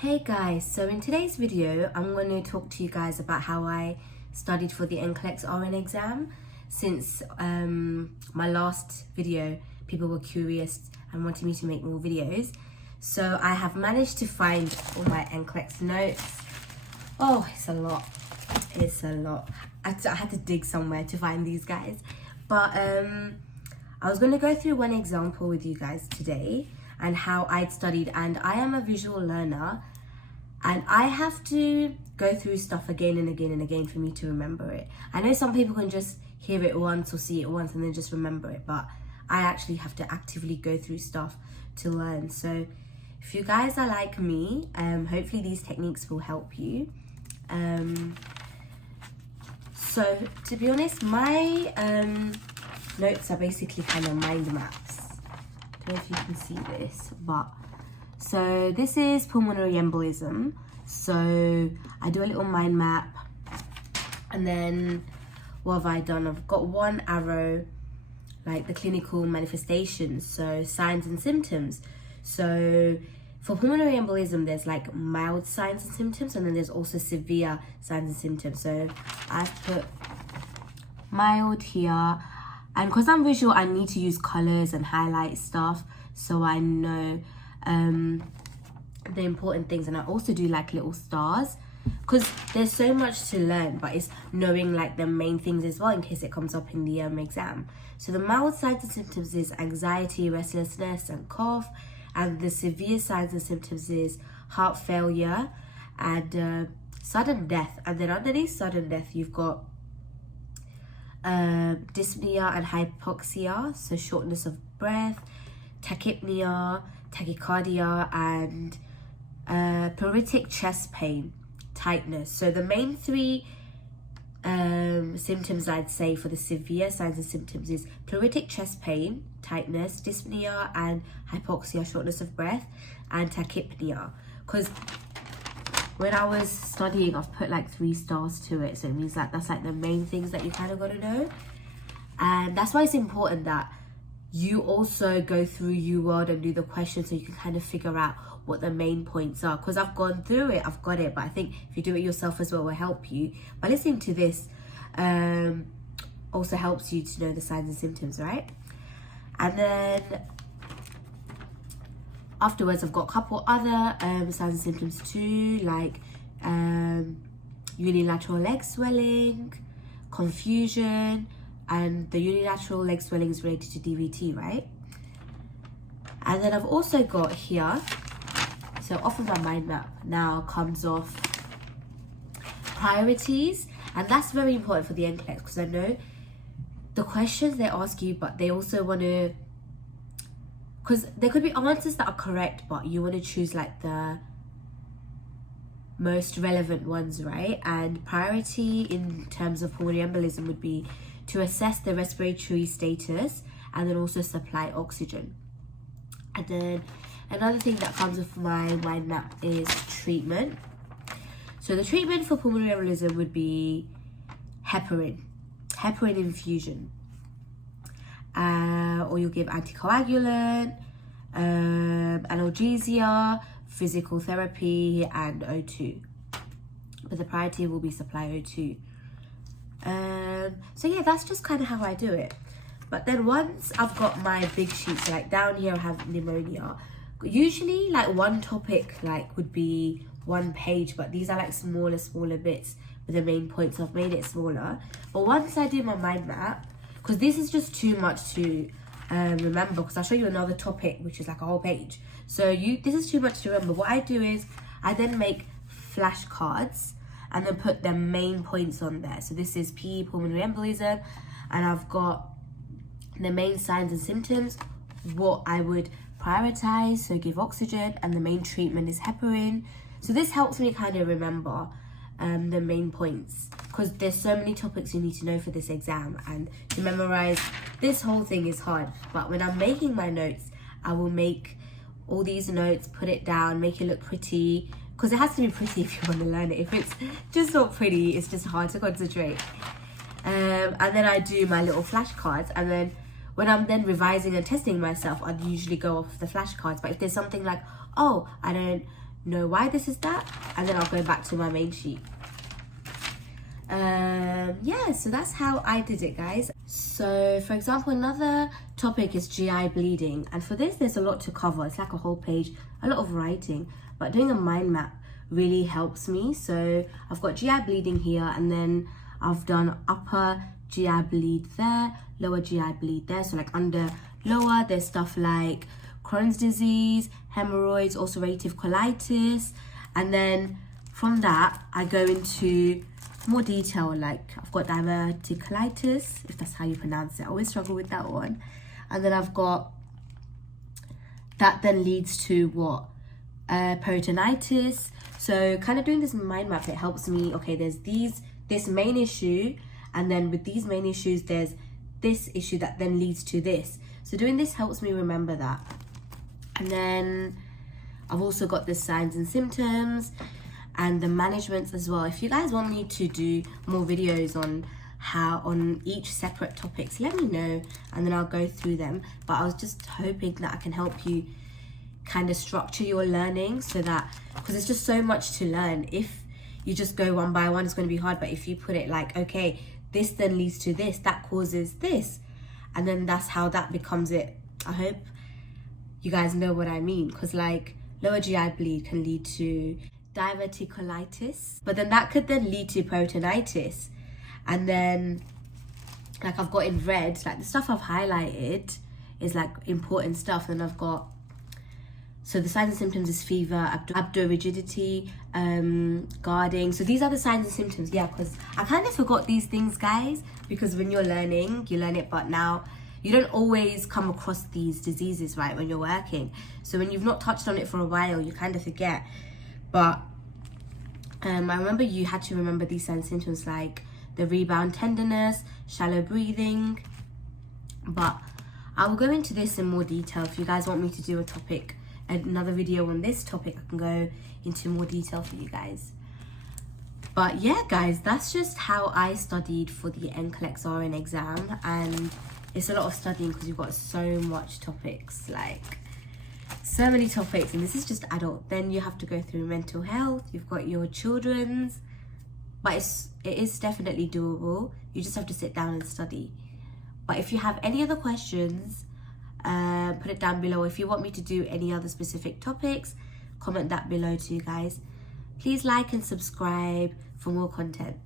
Hey guys, so in today's video I'm going to talk to you guys about how I studied for the NCLEX-RN exam. Since my last video people were curious and wanted me to make more videos, so I have managed to find all my NCLEX notes. Oh, it's a lot, I had to dig somewhere to find these guys, but I was going to go through one example with you guys today and how I'd studied. And I am a visual learner and I have to go through stuff again and again and again for me to remember it. I know some people can just hear it once or see it once and then just remember it, but I actually have to actively go through stuff to learn. So if you guys are like me, hopefully these techniques will help you. So to be honest, my notes are basically kind of mind maps. I don't know if you can see this, but so this is pulmonary embolism. So I do a little mind map, and then what have I done? I've got one arrow like the clinical manifestations, so signs and symptoms. So for pulmonary embolism there's like mild signs and symptoms, and then there's also severe signs and symptoms. So I've put mild here, and because I'm visual I need to use colors and highlight stuff so I know the important things. And I also do like little stars because there's so much to learn, but it's knowing like the main things as well in case it comes up in the exam. So the mild signs and symptoms is anxiety, restlessness and cough, and the severe signs and symptoms is heart failure and sudden death. And then underneath sudden death you've got dyspnea and hypoxia, so shortness of breath, tachypnea, tachycardia, and pleuritic chest pain, tightness. So the main three symptoms I'd say for the severe signs and symptoms is pleuritic chest pain, tightness, dyspnea and hypoxia, shortness of breath, and tachypnea. Because when I was studying I've put like 3 stars to it, so it means that that's like the main things that you kind of got to know. And that's why it's important that you also go through UWorld and do the questions so you can kind of figure out what the main points are. Because I've gone through it, I've got it, but I think if you do it yourself as well will help you. But listening to this also helps you to know the signs and symptoms, right? And then afterwards I've got a couple other signs and symptoms too, like unilateral leg swelling, confusion, and the unilateral leg swelling is related to DVT, right? And then I've also got here, so off of my mind map now comes off priorities, and that's very important for the NCLEX because I know the questions they ask you, but they also want to, because there could be answers that are correct, but you want to choose like the most relevant ones, right? And priority in terms of pulmonary embolism would be to assess the respiratory status and then also supply oxygen. And then another thing that comes with my mind map is treatment. So the treatment for pulmonary embolism would be heparin infusion, or you'll give anticoagulant, analgesia, physical therapy and O2, but the priority will be supply O2. So yeah, that's just kind of how I do it. But then once I've got my big sheets, like down here I have pneumonia. Usually like one topic like would be 1 page, but these are like smaller bits with the main points. I've made it smaller. But once I do my mind map, because this is just too much to remember, because I'll show you another topic which is like a whole page. So this is too much to remember. What I do is I then make flashcards and then put the main points on there. So this is PE pulmonary embolism, and I've got the main signs and symptoms, what I would prioritize, so give oxygen, and the main treatment is heparin. So this helps me kind of remember the main points, because there's so many topics you need to know for this exam, and to memorize this whole thing is hard. But when I'm making my notes, I will make all these notes, put it down, make it look pretty, because it has to be pretty if you want to learn it. If it's just not pretty, it's just hard to concentrate. And then I do my little flashcards, and then when I'm then revising and testing myself, I'd usually go off the flashcards. But if there's something like, oh, I don't know why this is that, and then I'll go back to my main sheet. Yeah, so that's how I did it, guys. So for example, another topic is GI bleeding, and for this there's a lot to cover. It's like a whole page, a lot of writing, but doing a mind map really helps me. So I've got GI bleeding here, and then I've done upper GI bleed there, lower GI bleed there. So like under lower, there's stuff like Crohn's disease, hemorrhoids, ulcerative colitis, and then from that I go into more detail. Like I've got diverticulitis, if that's how you pronounce it. I always struggle with that one. And then I've got that then leads to what? Peritonitis. So kind of doing this mind map, it helps me. Okay, there's this main issue, and then with these main issues there's this issue that then leads to this. So doing this helps me remember that. And then I've also got the signs and symptoms and the managements as well. If you guys want me to do more videos on each separate topics, let me know, and then I'll go through them. But I was just hoping that I can help you kind of structure your learning, so that, because it's just so much to learn. If you just go one by one, it's going to be hard. But if you put it like, okay, this then leads to this, that causes this, and then that's how that becomes it. I hope you guys know what I mean, because like lower GI bleed can lead to diverticulitis, but then that could then lead to peritonitis. And then like I've got in red, like the stuff I've highlighted is like important stuff. And I've got, so the signs and symptoms is fever, abdo-rigidity, guarding. So these are the signs and symptoms. Yeah, because I kind of forgot these things, guys, because when you're learning, you learn it, but now you don't always come across these diseases, right, when you're working. So when you've not touched on it for a while, you kind of forget. But I remember you had to remember these signs and symptoms, like the rebound tenderness, shallow breathing. But I will go into this in more detail. If you guys want me to do another video on this topic, I can go into more detail for you guys. But yeah, guys, that's just how I studied for the NCLEX-RN exam. And it's a lot of studying because you've got so much topics, like so many topics, and this is just adult. Then you have to go through mental health, you've got your children's, but it is definitely doable. You just have to sit down and study. But if you have any other questions, put it down below. If you want me to do any other specific topics, comment that below too, guys. Please like and subscribe for more content.